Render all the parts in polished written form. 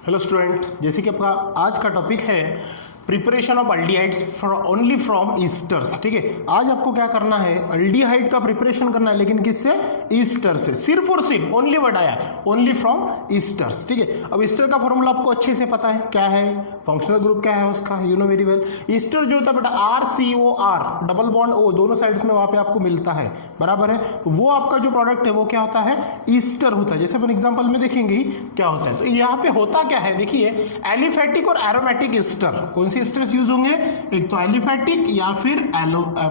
Hello student, जैसे कि आपका आज का टॉपिक है preparation of aldehydes only from esters. ठीक है, आज आपको क्या करना है, अल्डिहाइड का प्रिपरेशन करना है, लेकिन किससे? ईस्टर से। सिर्फ और सिर्फ ओनली वर्ड आया, ओनली फ्रॉम ईस्टर्स। ठीक है, अब ईस्टर का फॉर्मूला आपको अच्छे से पता है क्या है, फंक्शनल ग्रुप क्या है उसका, you know very well. Easter जो होता है बेटा RCOR डबल बॉन्ड O दोनों साइड्स में वहां पे आपको मिलता है, बराबर है। वो आपका जो प्रोडक्ट है वो क्या होता है, ईस्टर होता है। जैसे अपन एग्जांपल में देखेंगे क्या होता है, तो यहाँ पे होता क्या है, देखिए एलिफेटिक और एरोमेटिक ईस्टर, कौन सी ईस्टर्स यूज होंगे, एक तो एलिफेटिक या फिर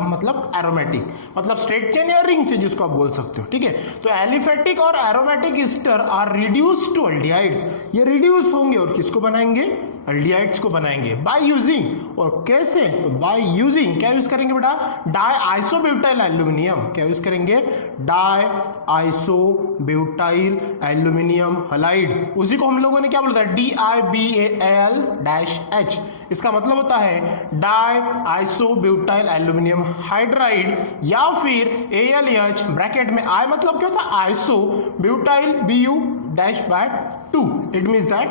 मतलब एरोमेटिक, मतलब स्ट्रेट चेन या रिंग चेन जिसको आप बोल सकते हो। ठीक है, तो एलिफेटिक और aromatic ester are reduce to aldehydes, ये रिड्यूस होंगे और किसको बनाएंगे, अल्डिहाइड्स को बनाएंगे बाय यूजिंग। और कैसे, तो बाय यूजिंग क्या यूज करेंगे बेटा, डाई आइसोब्यूटाइल एल्यूमिनियम। क्या यूज करेंगे, डाई आइसोब्यूटाइल एल्यूमिनियम हलाइड, उसी को हम लोगों ने क्या बोला था, DIBAL-H। इसका मतलब होता है डाई आइसोब्यूटाइल एल्यूमिनियम हाइड्राइड, या फिर ALH ब्रैकेट में I मतलब क्या होता है, iso butyl BU-2, it means that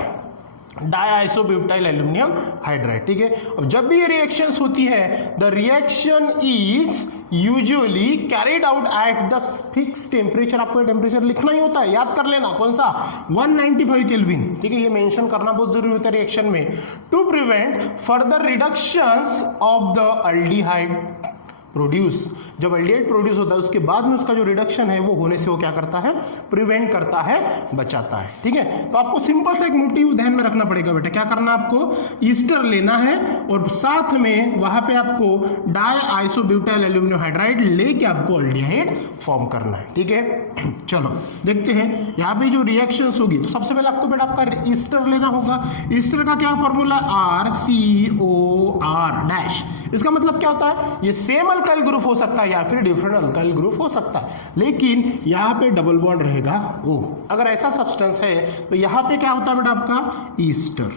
diisobutyl aluminium hydride. ठीक है, अब जब भी ये रिएक्शंस होती है, the reaction is usually carried out at the fix temperature. आपको टेम्परेचर लिखना ही होता है, याद कर लेना, कौन सा, 195 केल्विन। ठीक है, ये मेंशन करना बहुत जरूरी होता है रिएक्शन में, to prevent further reductions of the aldehyde produce. जब अल्डिहाइड प्रोड्यूस होता है उसके बाद में उसका जो रिडक्शन है वो होने से वो क्या करता है, प्रिवेंट करता है, बचाता है। ठीक है, तो आपको सिंपल सा एक मोटिव ध्यान में रखना पड़ेगा बेटा, क्या करना आपको, ईस्टर लेना है और साथ में वहां पे आपको डाई आइसोब्यूटाइल एल्यूमिनियम हाइड्राइड लेके आपको अल्डिहाइड फॉर्म करना है। ठीक है, चलो देखते हैं यहाँ पे जो रिएक्शंस होगी। तो सबसे पहले आपको बेटा आपका ईस्टर लेना होगा। ईस्टर का क्या फॉर्मूला, RCOR-। इसका मतलब क्या होता है, ये सेम अल्काइल ग्रुप हो सकता है या फिर डिफरेंट अल्काइल ग्रुप हो सकता है, लेकिन यहाँ पे डबल बॉन्ड रहेगा O। अगर ऐसा सब्सटेंस है तो यहाँ पे क्या होता है बेटा आपका ईस्टर,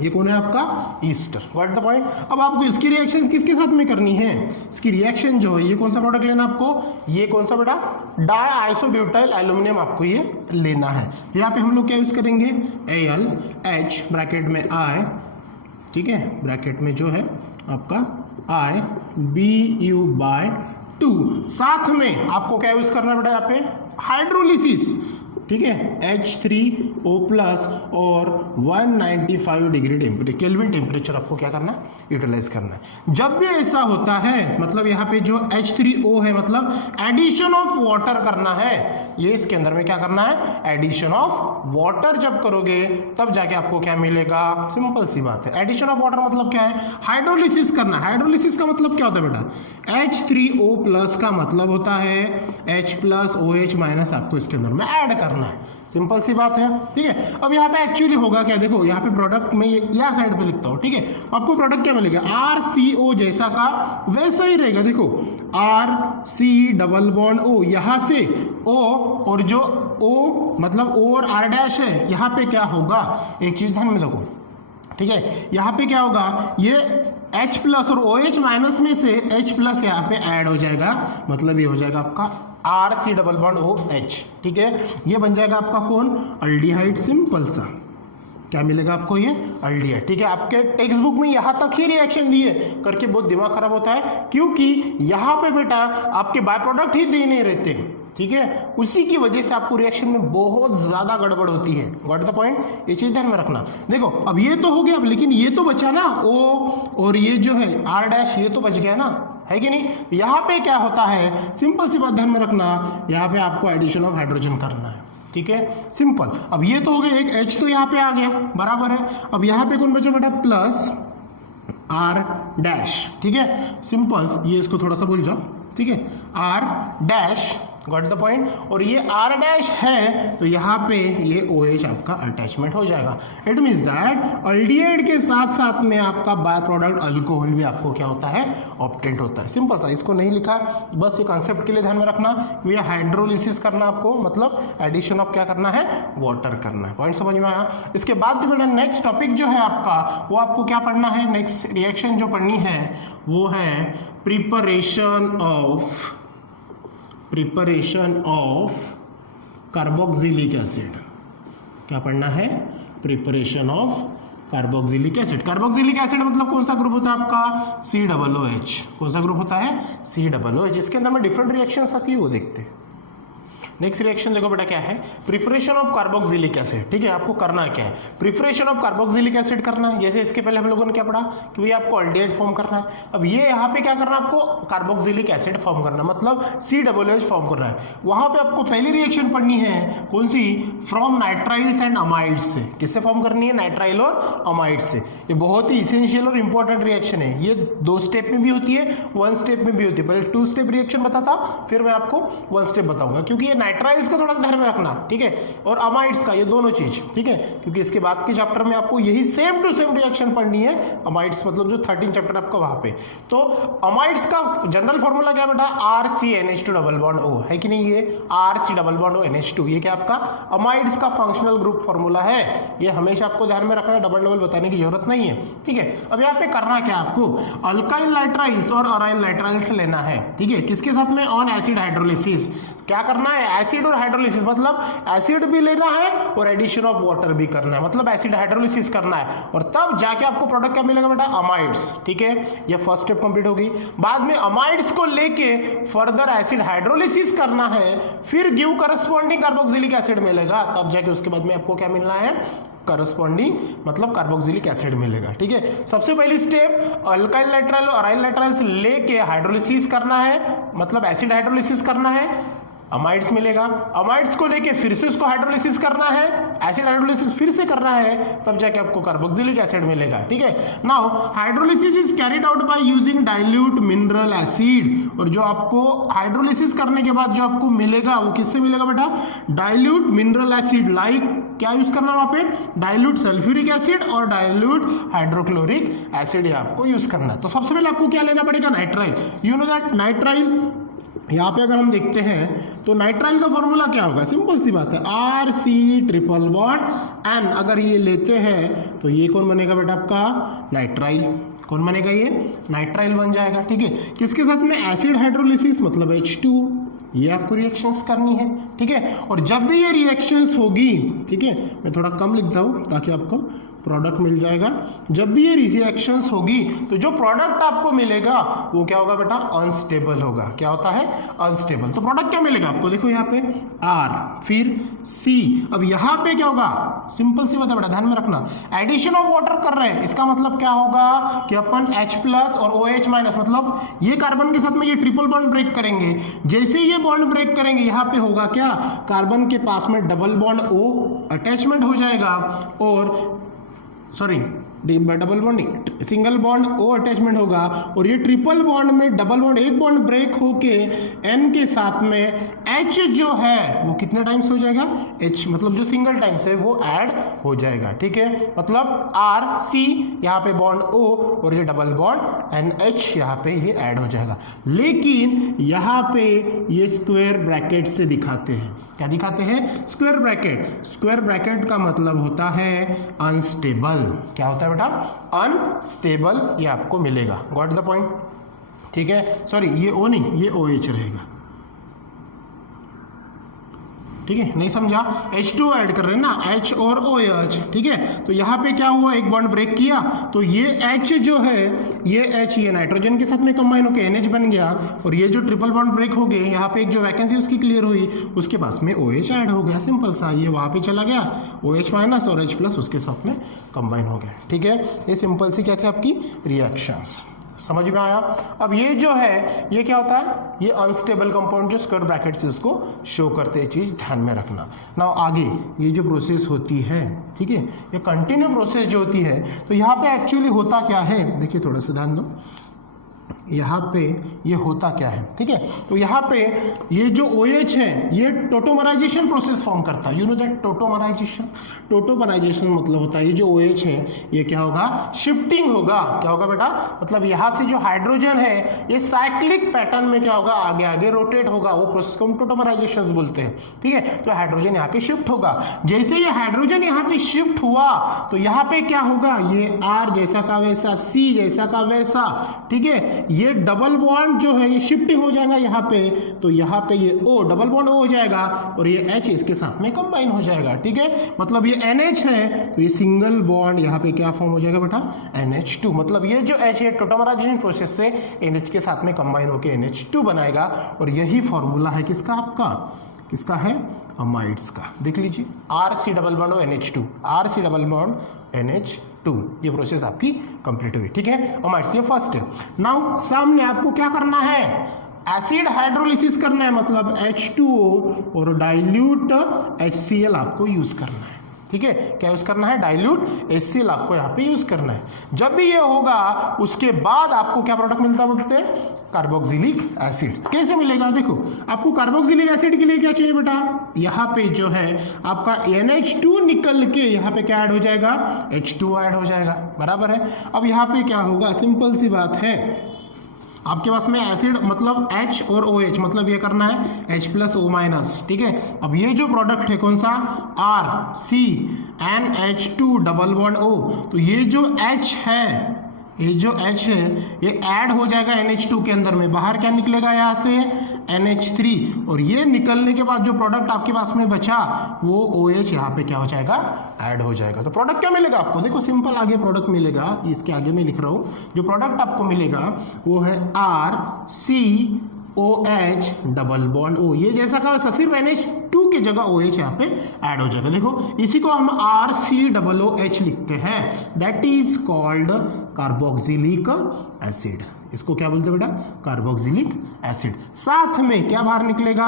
ये कौन है आपका, ईस्टर। What the point. अब आपको इसकी रिएक्शन किसके साथ में करनी है, इसकी रिएक्शन जो है, ये कौन सा प्रोडक्ट लेना आपको, ये कौन सा बेटा, डाई आइसोब्यूटाइल एल्यूमिनियम आपको ये लेना है। यहाँ पे हम लोग क्या यूज करेंगे, ALH ब्रैकेट में I, ठीक है, ब्रैकेट में जो है आपका IBU/2, साथ में आपको क्या यूज करना है बेटा, यहाँ पे हाइड्रोलिसिस। ठीक है, H3O+ और 195 डिग्री केल्विन टेम्परेचर आपको क्या करना है, यूटिलाइज करना है। जब भी ऐसा होता है, मतलब यहाँ पे जो H3O है, मतलब एडिशन ऑफ वाटर करना है, ये इसके अंदर में क्या करना है, एडिशन ऑफ वाटर जब करोगे तब जाके आपको क्या मिलेगा, सिंपल सी बात है। एडिशन ऑफ वाटर मतलब क्या है, हाइड्रोलिसिस करना। हाइड्रोलिसिस का मतलब क्या होता है बेटा, H3O+ का मतलब होता है H+OH- आपको इसके अंदर में ऐड करना है, सिंपल सी बात है। ठीक है, अब यहाँ पे एक्चुअली होगा क्या, देखो यहाँ पे प्रोडक्ट में या साइड पे लिखता हूँ। ठीक है, आपको प्रोडक्ट क्या मिलेगा, RCO जैसा का वैसा ही रहेगा। देखो RC डबल बॉन्ड O, यहाँ से O और जो O मतलब O और R' है, यहाँ पे क्या होगा, एक चीज ध्यान में देखो। ठीक है, यहाँ पे क्या होगा, ये H+ और OH- में से H+ यहाँ पे ऐड हो जाएगा, मतलब ये हो जाएगा आपका RC डबल बॉन्ड OH। ठीक है, ये बन जाएगा आपका कौन, अल्डिहाइड। सिंपल सा क्या मिलेगा आपको, ये अल्डिहाइड। ठीक है, आपके टेक्स्ट बुक में यहाँ तक ही रिएक्शन दिए करके बहुत दिमाग खराब होता है, क्योंकि यहाँ पे बेटा आपके बाय प्रोडक्ट ही दे नहीं रहते। ठीक है, उसी की वजह से आपको रिएक्शन में बहुत ज्यादा गड़बड़ होती है। व्हाट द पॉइंट, ये चीज ध्यान में रखना। देखो अब ये तो हो गया, अब लेकिन ये तो बचा ना O, और ये जो है R', ये तो बच गया ना, है कि नहीं। यहाँ पे क्या होता है, सिंपल सी बात ध्यान में रखना, यहाँ पे आपको एडिशन ऑफ हाइड्रोजन करना है। ठीक है, सिंपल। अब ये तो हो गया, एक H तो यहाँ पे आ गया, बराबर है। अब यहाँ पे कौन बचा बेटा, प्लस R'। ठीक है, सिंपल, ये इसको थोड़ा सा भूल जाओ। ठीक है, R', गॉट द पॉइंट। और ये R' है तो यहाँ पे ये OH आपका अटैचमेंट हो जाएगा। इट मीन्स दैट अल्डिहाइड के साथ साथ में आपका बाय प्रोडक्ट अल्कोहल भी आपको क्या होता है, ऑब्टेंट होता है। सिंपल सा, इसको नहीं लिखा, बस ये कॉन्सेप्ट के लिए ध्यान में रखना, ये हाइड्रोलिसिस करना आपको, मतलब एडिशन ऑफ क्या करना है, वाटर करना है। पॉइंट समझ में आया। इसके बाद जो मेरा नेक्स्ट टॉपिक जो है आपका, वो आपको क्या पढ़ना है, नेक्स्ट रिएक्शन जो पढ़नी है वो है प्रिपरेशन ऑफ कार्बोक्सिलिक एसिड। क्या पढ़ना है, preparation of carboxylic acid. Carboxylic acid मतलब कौन सा ग्रुप होता है आपका? COOH। कौन सा ग्रुप होता है? COOH। इसके अंदर में डिफरेंट रिएक्शंस आती है वो देखते हैं। नेक्स्ट रिएक्शन देखो बेटा क्या है, प्रिपरेशन ऑफ कार्बोक्सिलिक एसिड। ठीक है, आपको करना क्या है, प्रिपरेशन ऑफ कार्बोक्सिलिक एसिड करना है। जैसे इसके पहले हम लोगों ने क्या पढ़ा कि भाई आपको अल्डिहाइड फॉर्म करना है। अब ये यहाँ पे क्या करना है, आपको कार्बोक्सिलिक एसिड फॉर्म करना है, मतलब COOH फॉर्म करना है। वहां पे आपको पहली रिएक्शन पढ़नी है कौन सी? फ्रॉम नाइट्राइल्स एंड अमाइड्स से। किससे फॉर्म करनी है? नाइट्राइल और अमाइड से। ये बहुत ही इसेंशियल और इंपॉर्टेंट रिएक्शन है। ये 2 स्टेप में भी होती है, 1 स्टेप में भी होती है। पहले 2 स्टेप रिएक्शन बताता, फिर मैं आपको 1 स्टेप बताऊंगा, क्योंकि ये नाइट्राइल्स का थोड़ा सा ध्यान में रखना, ठीक है, और अमाइड्स का, ये दोनों चीज, ठीक है, क्योंकि इसके बाद के चैप्टर में आपको यही सेम टू सेम रिएक्शन पढ़नी है। अमाइड्स मतलब जो 13 चैप्टर आपका वहां पे। तो अमाइड्स का जनरल फॉर्मूला क्या बेटा? RCNH2 डबल बॉन्ड O है कि नहीं? ये RC double bond O NH2, ये क्या आपका अमाइड्स का फंक्शनल ग्रुप फॉर्मूला है। ये हमेशा आपको ध्यान में रखना, डबल डबल बताने की जरूरत नहीं है, ठीक है। अब यहाँ पे करना क्या आपको? अल्काइल नाइट्राइल्स और अराइल नाइट्राइल्स लेना है, ठीक है, किसके साथ में? On acid hydrolysis. क्या करना है? एसिड और हाइड्रोलिसिस, मतलब एसिड भी लेना है और एडिशन ऑफ वाटर भी करना है, मतलब एसिड हाइड्रोलिसिस करना है, और तब जाके आपको प्रोडक्ट क्या मिलेगा बेटा? अमाइड्स, ठीक है। ये फर्स्ट स्टेप कंप्लीट होगी। बाद में अमाइड्स को लेके फर्दर एसिड हाइड्रोलिसिस करना है, फिर गिव करस्पॉन्डिंग कार्बोक्सिलिक एसिड मिलेगा, तब जाके उसके बाद में आपको क्या मिलना है? करस्पॉन्डिंग मतलब कार्बोक्सिलिक एसिड मिलेगा, ठीक है। सबसे पहली स्टेप अल्काइल नाइट्राइल और अराइल नाइट्राइल से लेके हाइड्रोलिसिस करना है, मतलब एसिड हाइड्रोलिसिस करना है, अमाइड्स मिलेगा। अमाइड्स को लेके फिर से उसको हाइड्रोलिसिस करना है, एसिड हाइड्रोलिसिस फिर से करना है, तब जाके आपको कार्बोक्सिलिक एसिड मिलेगा, ठीक है। Now hydrolysis is carried out by using dilute mineral acid, और जो आपको हाइड्रोलिसिस करने के बाद जो आपको मिलेगा वो किससे मिलेगा बेटा? Dilute mineral acid. लाइक क्या यूज करना है वहां पे? डाइल्यूट सल्फ्यूरिक एसिड और डाइल्यूट हाइड्रोक्लोरिक एसिड आपको यूज करना है। तो सबसे पहले आपको क्या लेना पड़ेगा? Nitrile. You know that nitrile, यहाँ पे अगर हम देखते हैं तो नाइट्राइल का फॉर्मूला क्या होगा? सिंपल सी बात है, RC ट्रिपल बॉन्ड N। अगर ये लेते हैं तो ये कौन बनेगा बेटा? आपका नाइट्राइल। कौन बनेगा? ये नाइट्राइल बन जाएगा, ठीक है। किसके साथ में? एसिड हाइड्रोलिसिस मतलब H2। ये आपको रिएक्शंस करनी है, ठीक है। और जब भी ये रिएक्शंस होगी, ठीक है, मैं थोड़ा कम लिखता हूँ ताकि आपको प्रोडक्ट मिल जाएगा। जब भी ये रिएक्शंस होगी तो जो प्रोडक्ट आपको मिलेगा वो क्या होगा बेटा? अनस्टेबल होगा। क्या होता है? अनस्टेबल। तो प्रोडक्ट क्या मिलेगा आपको? देखो यहाँ पे R, फिर C। अब यहाँ पे क्या होगा? सिंपल सी बात है बेटा, ध्यान में रखना, एडिशन ऑफ वाटर कर रहे हैं, इसका मतलब क्या होगा कि अपन H+ और OH-, मतलब ये कार्बन के साथ में ये ट्रिपल बॉन्ड ब्रेक करेंगे। जैसे ये बॉन्ड ब्रेक करेंगे, यहाँ पे होगा क्या? कार्बन के पास में डबल बॉन्ड O अटैचमेंट हो जाएगा, और सॉरी डबल बॉन्ड नहीं, सिंगल बॉन्ड O अटैचमेंट होगा, और ये ट्रिपल बॉन्ड में डबल बॉन्ड, एक बॉन्ड ब्रेक होके N के साथ में H जो है वो कितने टाइम्स हो जाएगा? H मतलब जो सिंगल टाइम्स है वो ऐड हो जाएगा, ठीक है। मतलब RC यहाँ पे बॉन्ड O और ये डबल बॉन्ड NH यहाँ पे ये ऐड हो जाएगा। लेकिन यहाँ पे ये स्क्वायर ब्रैकेट से दिखाते हैं। क्या दिखाते हैं? Square bracket. स्क्वायर ब्रैकेट का मतलब होता है अनस्टेबल। क्या होता है बेटा? अनस्टेबल। ये आपको मिलेगा। Got the point? ठीक है। सॉरी, ये O नहीं, ये OH रहेगा, ठीक है। नहीं समझा? H2 ऐड कर रहे हैं ना, H और OH, ठीक है। तो यहाँ पे क्या हुआ? एक बॉन्ड ब्रेक किया तो ये H जो है, ये H ये नाइट्रोजन के साथ में कंबाइन होकर NH बन गया, और ये जो ट्रिपल बॉन्ड ब्रेक हो गए, यहाँ पे एक जो वैकेंसी उसकी क्लियर हुई, उसके पास में OH ऐड हो गया। सिंपल सा, ये वहाँ पे चला गया, OH- और H+ उसके साथ में कंबाइन हो गया, ठीक है। ये सिंपल सी क्या थी आपकी रिएक्शंस, समझ में आया? अब ये जो है ये क्या होता है? ये अनस्टेबल कंपाउंड जो स्क्वायर ब्रैकेट से उसको शो करते हैं, चीज ध्यान में रखना। ना आगे ये जो प्रोसेस होती है, ठीक है, ये कंटिन्यू प्रोसेस जो होती है, तो यहाँ पे एक्चुअली होता क्या है? देखिए थोड़ा सा ध्यान दो, यहाँ पे ये होता क्या है, ठीक है। तो यहाँ पे ये जो OH है ये टोटोमराइजेशन प्रोसेस फॉर्म करता है। You know that tautomerisation? Tautomerisation मतलब होता है ये जो OH है ये क्या होगा? शिफ्टिंग होगा। क्या होगा बेटा? मतलब यहाँ से जो हाइड्रोजन है ये साइक्लिक पैटर्न में क्या होगा? आगे आगे रोटेट होगा। वो प्रोसेस को हम टोटोमराइजेशन बोलते हैं, ठीक है। तो हाइड्रोजन यहाँ पे शिफ्ट होगा। जैसे ये हाइड्रोजन यहाँ पे शिफ्ट हुआ तो यहाँ पे क्या होगा? ये R जैसा का वैसा, C जैसा का वैसा, ठीक है, ये डबल बॉन्ड जो है ये शिफ्टिंग हो जाएगा यहाँ पे, तो यहाँ पे ये O डबल बॉन्ड O हो जाएगा और ये H इसके साथ में कंबाइन हो जाएगा। ठीक है, मतलब ये NH है तो ये सिंगल बॉन्ड यहाँ पे क्या फॉर्म हो जाएगा बेटा, NH2। मतलब ये जो H है टोटोमराइजेशन प्रोसेस से NH के साथ में कंबाइन होकर NH2 बनाएगा और यही फॉर्मूला है किसका, आपका किसका है, अमाइड्स का। देख लीजिए RC double bond NH2, RC double bond NH2, ये प्रोसेस आपकी कंप्लीट हुई। ठीक है, अमाइड्स ये फर्स्ट है। नाउ सामने आपको क्या करना है, एसिड हाइड्रोलिसिस करना है, मतलब H2O और डाइल्यूट HCl आपको यूज करना है। ठीक है, क्या यूज करना है, डाइल्यूट HCl आपको यहाँ पे यूज करना है। जब भी ये होगा उसके बाद आपको क्या प्रोडक्ट मिलता बोलते हैं, कार्बोक्सिलिक एसिड। कैसे मिलेगा, देखो आपको कार्बोक्सिलिक एसिड के लिए क्या चाहिए बेटा, यहाँ पे जो है आपका NH2 निकल के यहाँ पे क्या ऐड हो जाएगा, H2O ऐड हो जाएगा, बराबर है। अब यहाँ पे क्या होगा, सिंपल सी बात है, आपके पास में एसिड मतलब H और OH, मतलब ये करना है H प्लस O माइनस। ठीक है, अब ये जो प्रोडक्ट है कौन सा, RCNH2 डबल बॉन्ड O, तो ये जो H है, ये जो H है ये ऐड हो जाएगा NH2 के अंदर में, बाहर क्या निकलेगा यहाँ से NH3, और ये निकलने के बाद जो प्रोडक्ट आपके पास में बचा वो OH यहाँ पे क्या हो जाएगा, ऐड हो जाएगा। तो प्रोडक्ट क्या मिलेगा आपको, देखो सिंपल आगे प्रोडक्ट मिलेगा, इसके आगे में लिख रहा हूँ, जो प्रोडक्ट आपको मिलेगा वो है RCOH डबल बॉन्ड O। ये जैसा कहा वैसा, सिर्फ NH2 की जगह OH यहाँ पे ऐड हो जाएगा। देखो इसी को हम RCOOH लिखते हैं, that is called carboxylic acid. इसको क्या बोलते हैं बेटा, कार्बोक्सिलिक एसिड। साथ में क्या बाहर निकलेगा,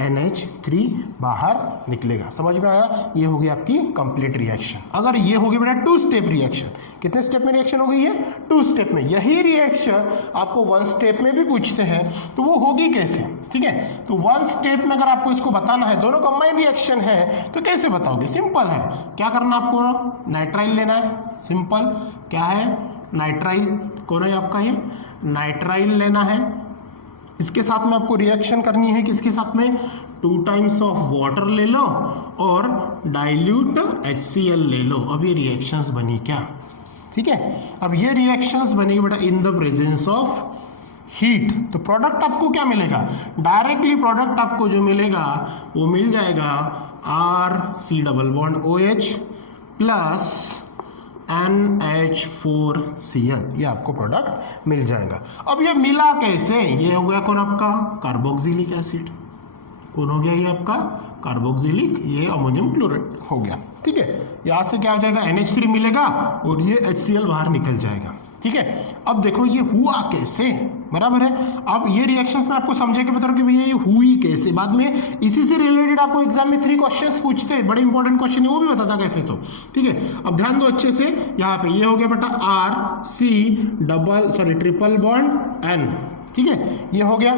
NH3 बाहर निकलेगा। समझ में आया, ये होगी आपकी कंप्लीट रिएक्शन। अगर ये होगी बेटा 2 स्टेप रिएक्शन, कितने स्टेप में रिएक्शन हो गई है, 2 स्टेप में। यही रिएक्शन आपको 1 स्टेप में भी पूछते हैं, तो वो होगी कैसे, ठीक है। तो 1 स्टेप में अगर आपको इसको बताना है, दोनों कंबाइन रिएक्शन है, तो कैसे बताओगे, सिंपल है। क्या करना आपको, नाइट्राइल लेना है, सिंपल। क्या है, नाइट्राइल, कौन है आपका ये, नाइट्राइल लेना है। इसके साथ में आपको रिएक्शन करनी है, किसके साथ में, 2 टाइम्स ऑफ वाटर ले लो और डाइल्यूट HCl ले लो। अब ये रिएक्शंस बनी क्या, ठीक है। अब ये रिएक्शंस बनेगी बेटा in the presence of heat. तो प्रोडक्ट आपको क्या मिलेगा, डायरेक्टली प्रोडक्ट आपको जो मिलेगा वो मिल जाएगा RC double bond OH plus NH4Cl, ये आपको प्रोडक्ट मिल जाएगा। अब ये मिला कैसे, ये हो गया कौन आपका, कार्बोक्सिलिक एसिड। कौन हो गया ये आपका, कार्बोक्सिलिक, ये अमोनियम क्लोराइड हो गया। ठीक है, यहाँ से क्या हो जाएगा, NH3 मिलेगा और ये HCl बाहर निकल जाएगा। ठीक है, अब देखो ये हुआ कैसे, बराबर है। अब ये रिएक्शंस में आपको समझे के बता रहा हूं कि भैया ये हुई कैसे, बाद में इसी से रिलेटेड आपको एग्जाम में 3 क्वेश्चंस पूछते हैं, बड़े इंपॉर्टेंट क्वेश्चन है, वो भी बताता कैसे। तो ठीक है, अब ध्यान दो अच्छे से, यहाँ पे ये हो गया बेटा ट्रिपल बॉन्ड N, ठीक है, ये हो गया।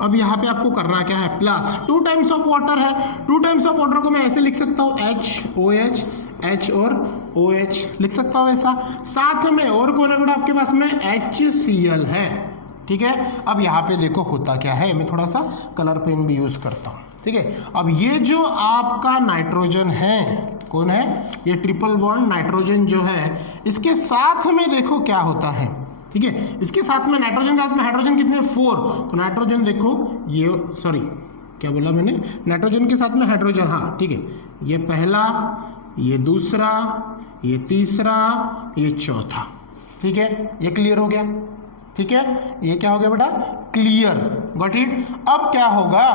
अब यहाँ पे आपको करना क्या है, प्लस 2 टाइम्स ऑफ वाटर है। 2 टाइम्स ऑफ वाटर को मैं ऐसे लिख सकता हूँ, HOH, H और OH लिख सकता हूँ ऐसा। साथ में और कौन है बेटा आपके पास में, HCl है। ठीक है, अब यहाँ पे देखो होता क्या है, मैं थोड़ा सा कलर पेन भी यूज करता हूँ। ठीक है, अब ये जो आपका नाइट्रोजन है, कौन है, ये ट्रिपल बॉन्ड नाइट्रोजन जो है, इसके साथ में देखो क्या होता है। ठीक है, इसके साथ में नाइट्रोजन के साथ में हाइड्रोजन कितने, 4। तो नाइट्रोजन देखो ये, सॉरी क्या बोला मैंने, नाइट्रोजन के साथ में हाइड्रोजन, हाँ ठीक है, ये पहला, ये दूसरा, ये तीसरा, ये चौथा। ठीक है, ये क्लियर हो गया। ठीक है, ये क्या हो गया बेटा, क्लियर, गॉट इट। अब क्या होगा,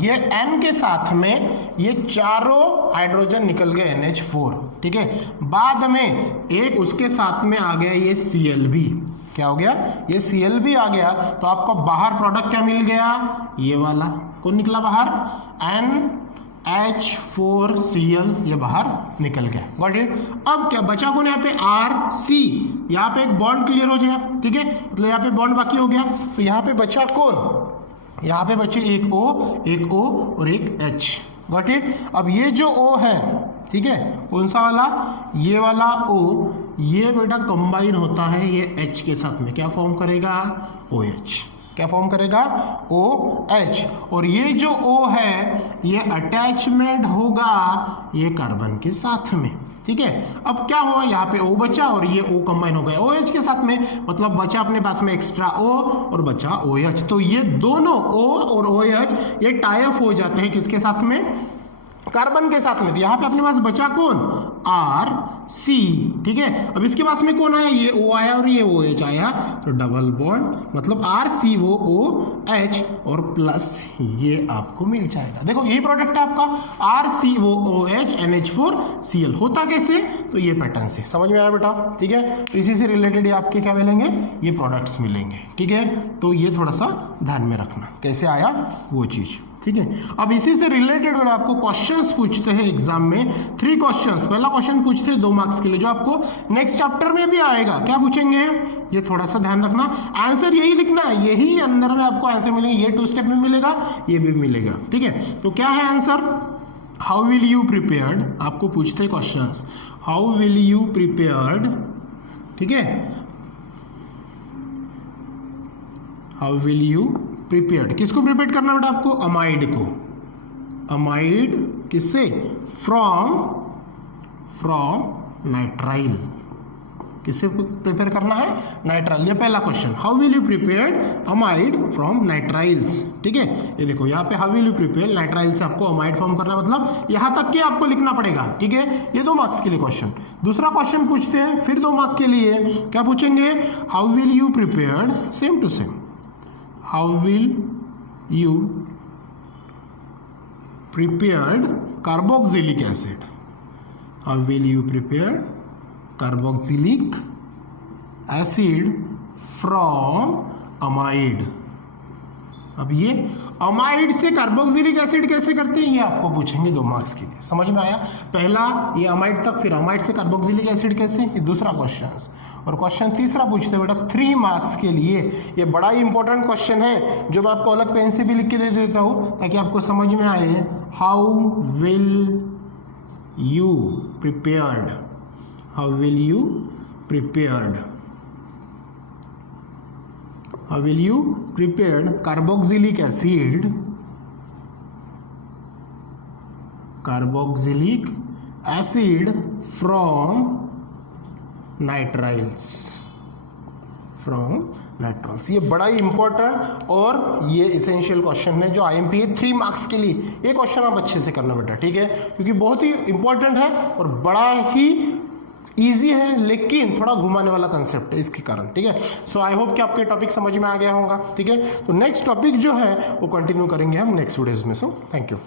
ये N के साथ में ये चारों हाइड्रोजन निकल गए NH4। ठीक है, बाद में एक उसके साथ में आ गया ये Cl भी, क्या हो गया, ये Cl भी आ गया। तो आपको बाहर प्रोडक्ट क्या मिल गया, ये वाला कौन निकला बाहर, NH4Cl, ये बाहर निकल गया, गॉट इट। अब क्या बचा कौन, यहाँ पे RC, यहाँ पे एक बॉन्ड क्लियर हो जाएगा। ठीक है, मतलब यहाँ पे बॉन्ड बाकी हो गया, तो यहाँ पे बचा कौन, यहाँ पे बचे एक O और एक H, गॉट इट। अब ये जो O है, ठीक है, कौन सा वाला, ये वाला O, ये बेटा कंबाइन होता है ये H के साथ में, क्या फॉर्म करेगा, OH, क्या फॉर्म करेगा, OH। और ये जो O है ये अटैचमेंट होगा ये कार्बन के साथ में। ठीक है। अब क्या हुआ, यहाँ पे O बचा और ये O कंबाइन हो गया OH के साथ में, मतलब बचा अपने पास में एक्स्ट्रा O और बचा OH। तो ये दोनों O और OH ये टाई अप हो जाते हैं किसके साथ में, कार्बन के साथ में। तो यहाँ पे अपने पास बचा कौन, RC, ठीक है। अब इसके पास में कौन आया, ये O आया और ये OH आया, तो डबल बॉन्ड मतलब RCOOH और प्लस ये आपको मिल जाएगा। देखो यही प्रोडक्ट है आपका RCOOH NH4Cl। होता कैसे, तो ये पैटर्न से, समझ में आया बेटा, ठीक है। तो इसी से रिलेटेड आपके क्या मिलेंगे, ये प्रोडक्ट्स मिलेंगे, ठीक है। तो ये थोड़ा सा ध्यान में रखना कैसे आया वो चीज, ठीक है। अब इसी से रिलेटेड मैंने आपको क्वेश्चंस पूछते हैं एग्जाम में, 3 क्वेश्चंस। पहला क्वेश्चन पूछते हैं 2 मार्क्स के लिए, जो आपको नेक्स्ट चैप्टर में भी आएगा। क्या पूछेंगे, ये थोड़ा सा ध्यान रखना, आंसर यही लिखना है, यही अंदर में आपको आंसर मिलेंगे, ये 2 स्टेप में मिलेगा, ये भी मिलेगा, ठीक है। तो क्या है answer, how will you prepared, आपको पूछते हैं questions, how will you prepared, ठीक है, हाउ विल यू प्रिपेयर्ड, किसको प्रिपेयर करना बेटा आपको, अमाइड को, अमाइड किससे, फ्रॉम नाइट्राइल, किससे प्रिपेयर करना है, नाइट्राइल। ये पहला question, how will you prepare amide from nitriles, ठीक है। ये देखो यहाँ पे how will you prepare nitrile से आपको अमाइड फॉर्म करना है, मतलब यहाँ तक के आपको लिखना पड़ेगा, ठीक है। ये 2 मार्क्स के लिए क्वेश्चन। दूसरा क्वेश्चन पूछते हैं फिर 2 मार्क्स के लिए, क्या पूछेंगे, how will you prepared, same to same, how will you prepared carboxylic acid, how will you prepare carboxylic acid from amide। अब ये अमाइड से कार्बोक्सिलिक एसिड कैसे करते हैं, ये आपको पूछेंगे 2 मार्क्स के लिए, समझ में आया। पहला ये अमाइड तक, फिर अमाइड से कार्बोक्सिलिक एसिड कैसे, ये दूसरा क्वेश्चन। और क्वेश्चन तीसरा पूछते हैं बेटा 3 मार्क्स के लिए, ये बड़ा ही इंपॉर्टेंट क्वेश्चन है, जो मैं आपको अलग पेन से भी लिख के दे देता हूँ ताकि आपको समझ में आए। How will you prepared, how will you prepared, how will you prepared carboxylic acid from nitriles, ये बड़ा ही इंपॉर्टेंट और ये इसेंशियल क्वेश्चन है जो IMP है 3 मार्क्स के लिए। ये क्वेश्चन आप अच्छे से करना बेटा, ठीक है, क्योंकि बहुत ही इंपॉर्टेंट है और बड़ा ही ईजी है, लेकिन थोड़ा घुमाने वाला कंसेप्ट है इसके कारण, ठीक है। सो आई होप कि आपके टॉपिक समझ में आ गया होगा, ठीक है। तो नेक्स्ट टॉपिक जो है वो कंटिन्यू करेंगे हम नेक्स्ट वीडियोज में। So thank you.